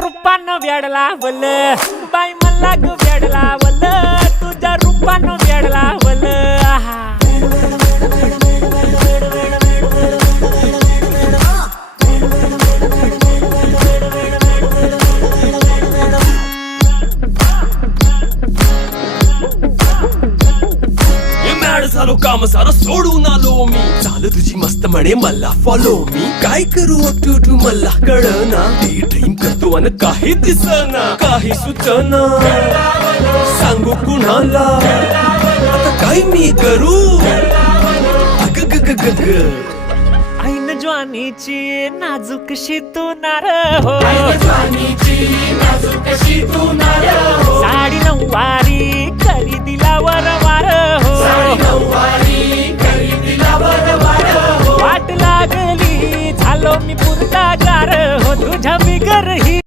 रूपानं वेडला वल बाई मला ग वेडला वल तुझ्या रूपानं वेडला वल आहा झालो काम सारा सोडून आलो मी चाल तुझी मस्त म्हणे मला फॉलो मी काय करू अटू मला कळना ते ड्रीम करतो अन काही दिसना काही सुचना सांगू कुणाला आता काय मी करू अग ग ग ग ग ऐन ज्वानीची नाजूकशी तू नार हो साडी नऊवारी करी दिला वरवार हो वाट लागली झालो मी पुरता गार हो तुझ्या बिगर ही